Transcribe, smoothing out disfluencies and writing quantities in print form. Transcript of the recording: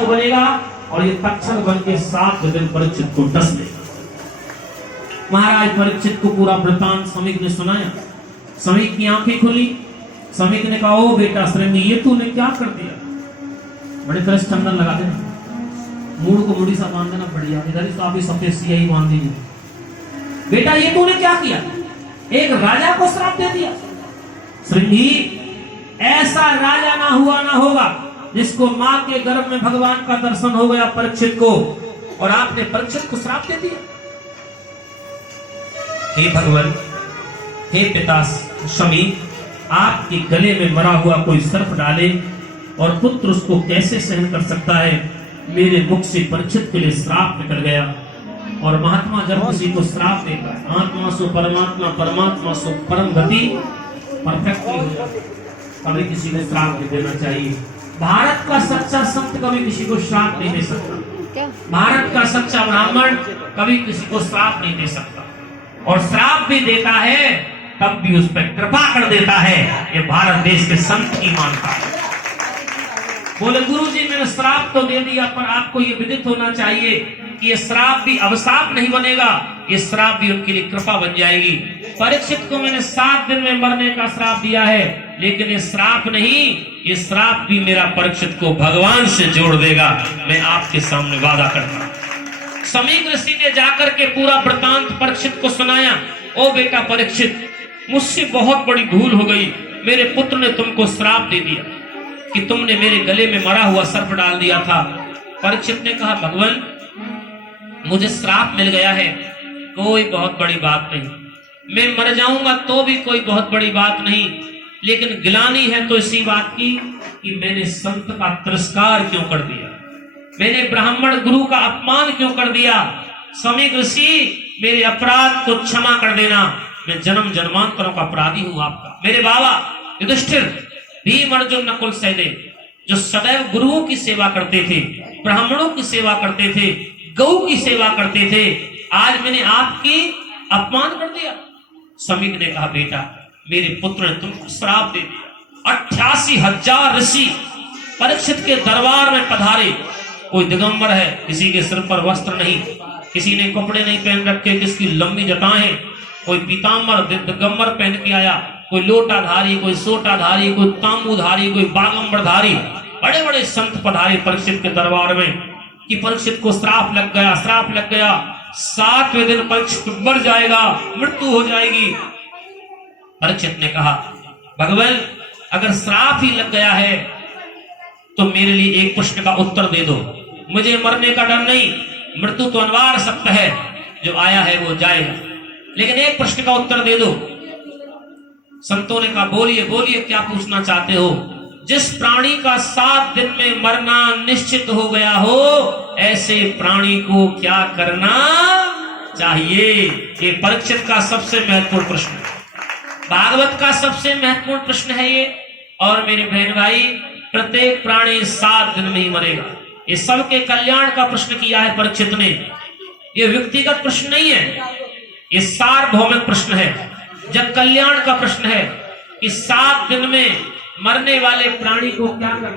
तक्षक बनेगा और ये तक्षक बन के 7 दिन परीक्षित को डस देगा। महाराज परीक्षित को पूरा वृतांत समीक ने सुनाया। समीक की आंखें खुली। समीक ने कहा, ओ बेटा श्रृंगी, ये तूने क्या कर दिया? बड़े तरह से चंदन लगा देना, मूड को मुड़ी सा बांध देना, बढ़िया इधर ही तो सफेद सिया ही बांध दीजिए। बेटा ये तूने क्या किया? एक राजा को श्राप दे दिया। श्रृंगी, ऐसा राजा ना हुआ ना होगा जिसको मां के गर्भ में भगवान का दर्शन हो गया परीक्षित को, और आपने परीक्षित को श्राप दे दिया। हे भगवान, हे पिता शमी, आपके गले में मरा हुआ कोई सर्प डाले और पुत्र उसको कैसे सहन कर सकता है? मेरे मुख से परीक्षित के लिए श्राप निकल गया। और महात्मा जब किसी को श्राप देता है, आत्मा सो परमात्मा, परमात्मा सो परम गति, परफेक्ट हो जाता, कभी किसी को श्राप नहीं देना चाहिए। भारत का सच्चा संत कभी किसी को श्राप नहीं दे सकता। भारत का सच्चा ब्राह्मण कभी किसी को श्राप नहीं दे सकता, और श्राप भी देता है तब भी उस पर कृपा कर देता है। ये भारत देश के संत की मानता है। बोले गुरुजी, मैंने श्राप तो दे दिया, पर आपको ये विदित होना चाहिए कि ये श्राप भी अभिशाप नहीं बनेगा, ये श्राप भी उनके लिए कृपा बन जाएगी। परीक्षित को मैंने 7 दिन में मरने का श्राप दिया है, लेकिन ये श्राप नहीं, ये श्राप भी मेरा परीक्षित को भगवान से जोड़ देगा। मैं आपके सामने वादा करता हूं। समीक ऋषि ने जाकर के पूरा वृतांत परीक्षित को सुनाया। ओ बेटा परीक्षित, मुझसे बहुत बड़ी भूल हो गई। मेरे पुत्र ने तुमको श्राप दे दिया कि तुमने मेरे गले में मरा हुआ सर्प डाल दिया था। परीक्षित ने कहा, भगवान, मुझे श्राप मिल गया है, कोई बहुत बड़ी बात नहीं। मैं मर जाऊंगा तो भी कोई बहुत बड़ी बात नहीं, लेकिन गिलानी है तो इसी बात की कि मैंने संत का तिरस्कार क्यों कर दिया, मैंने ब्राह्मण गुरु का अपमान क्यों कर दिया। समीक ऋषि, मेरे अपराध को क्षमा कर देना। मैं जन्म जन्मांतरों का अपराधी हूं आपका। मेरे बाबा युधिष्ठिर, भीम, अर्जुन, नकुल, सहदेव, जो सदैव गुरुओं की सेवा करते थे, ब्राह्मणों की सेवा करते थे, गौ की सेवा करते थे, आज मैंने आपकी अपमान कर दिया। समीक ने कहा, बेटा, मेरे पुत्र ने तुमको श्राप दे दिया। 88,000 ऋषि परीक्षित के दरबार में पधारे। कोई दिगंबर है, किसी के सिर पर वस्त्र नहीं, किसी ने कपड़े नहीं पहन रखे, किसकी लंबी जटाएं, कोई पीताम्बर दिगंबर पहन के आया, कोई लोटाधारी, कोई सोटाधारी, कोई तांबूधारी, कोई बागंबरधारी, बड़े बड़े संत पधारे परीक्षित के दरबार में कि परीक्षित को श्राप लग गया, श्राप लग गया, 7वें दिन परीक्षित मर जाएगा, मृत्यु हो जाएगी। परीक्षित ने कहा, भगवान, अगर श्राप ही लग गया है तो मेरे लिए एक प्रश्न का उत्तर दे दो। मुझे मरने का डर नहीं, मृत्यु तो अनिवार्य सत्य है, जो आया है वो जाएगा, लेकिन एक प्रश्न का उत्तर दे दो। संतों ने कहा, बोलिए बोलिए, क्या पूछना चाहते हो? जिस प्राणी का 7 दिन में मरना निश्चित हो गया हो, ऐसे प्राणी को क्या करना चाहिए? ये परीक्षित का सबसे महत्वपूर्ण प्रश्न है, भागवत का सबसे महत्वपूर्ण प्रश्न है ये। और मेरे बहन भाई, प्रत्येक प्राणी 7 दिन में ही मरेगा। ये सबके कल्याण का प्रश्न किया है परीक्षित ने। ये व्यक्तिगत प्रश्न नहीं है, ये सार्वभौमिक प्रश्न है, जग कल्याण का प्रश्न है कि 7 दिन में मरने वाले प्राणी को क्या करना।